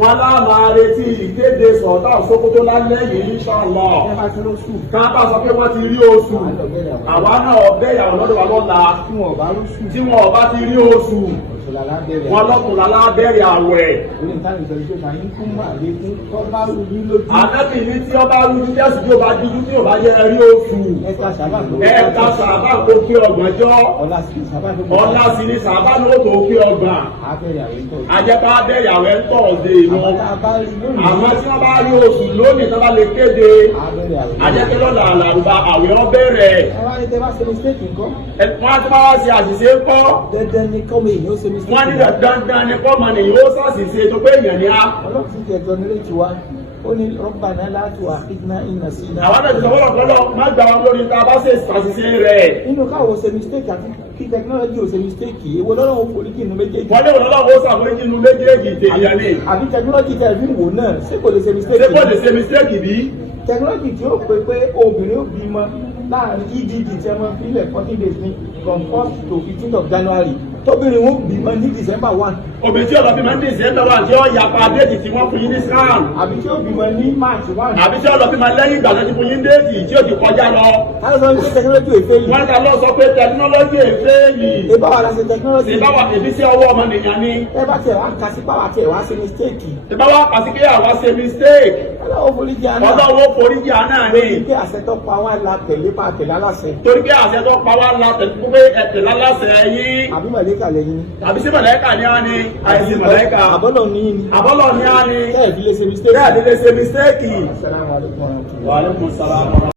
Wọ́n láàmà retí ìkéde Sultan Sokoto lálẹ́ yìí inshallah. Ká bá sọ pé wọ́n ti rí oṣù. Àwa náà ọ̀bẹ́ ìyàwó lọ́dọ̀ wa lọ́la. Tí wọn ò bá ti rí oṣù. Wọ́n lọ́kùnrin alábẹ́rẹ̀ àwẹ̀. Ànábì ní tí ọba rújú jẹ́sì tí ó bá dúdú tí ó bá yẹ rí oṣù. Ẹ̀ka sàbá tó kí ọgbọ̀njọ́. Ọlá sí ni sàbá ló tó kí ọgbọ̀n. Ajẹ́pá abẹ́rẹ́ àwẹ̀ ń tọ̀ ọ̀dẹ wọn. Àwọn tí wọ́n bá rí oṣù lónìí tí wọ́n bá lè kéde. Ajẹ́pẹ́ lọ́la àlàrúbá àwẹ̀ ọ bẹ̀rẹ̀. Wọ́n á ti máa wá ṣe àṣìṣe kọ́. Wọ́n ní dandan ni kọ́ mọ̀ nìyí ó ṣàṣìṣe tó pé èèyàn ni á. Ọlọ́run ti tẹ̀gbọ́n nílé tiwa. Ó ní Rabbana la tu'akhidhna in nasina. Àwọn àti ìṣòwò ọ̀pọ̀lọ́ má gbà wọn lórí tá a bá ṣe àṣìṣe rẹ̀. Nínú káwọ́ ṣe mistake àti kí technology ò ṣe mistake èwo lọ́lọ́wọ́ foríkì inú méjèèjì. Wọ́n ní ọlọ́wọ́ ṣàforíjì inú méjèèjì tèèyàn ni. Àbí technology tẹ̀ fi wò náà ṣé kò lè ṣe mistake? Ṣé kò lè ṣe mistake bí? Technology tí ó pè pé obìnrin ó bímọ láàrin EDD tí a máa fi ilẹ̀ 14 days ní from 1st to 15th of January tóbìnrin ó bímọ ní December 1. Obìnrin tí ó lọ bímọ ní December 1 tí ó yapa déètì tí wọ́n fún yín ní scan. Àbí tí ó bímọ ní March 1. Àbí tí ó lọ bímọ lẹ́yìn ìgbà tó ti fún yín déètì tí ó ti kọjá lọ. Táyọ̀ sọ pé technology èfé yìí. Wọ́n ta lọ sọ pé technology èfé yìí. Ìbáwá la ṣe technology. Ìbáwá èbí sí ọwọ́ ọmọnìyàn ni. Ẹ bá tiẹ̀ wá kà sí báwa tiẹ̀ wá ṣe mistake. Ìbáwá kàsí pé àwa ṣe mistake. Ọlọ́wọ́ foríjì àná. Ọlọ́wọ́ foríjì àná ni. Torí pé àṣẹ tó pa wá la tẹ̀lé pa tẹ̀lé aláṣẹ. Torí pé àṣẹ tó pa wá la tẹ̀lé pé ẹ̀tẹ̀ láláṣẹ yín. Àbí mọ̀lẹ́kà lẹ́yìn. Àbí sí mọ̀lẹ́kà ni á ní. Àìsí mọ̀lẹ́kà. Àbọ́lọ̀ ní ní. Àbọ́lọ̀ ni á ní. Tẹ́ẹ̀ fi lè ṣe mistake. Tẹ́ẹ̀ fi lè ṣe mistake. Assalamu alaikum warahmatullahi. Wa alaikum salam.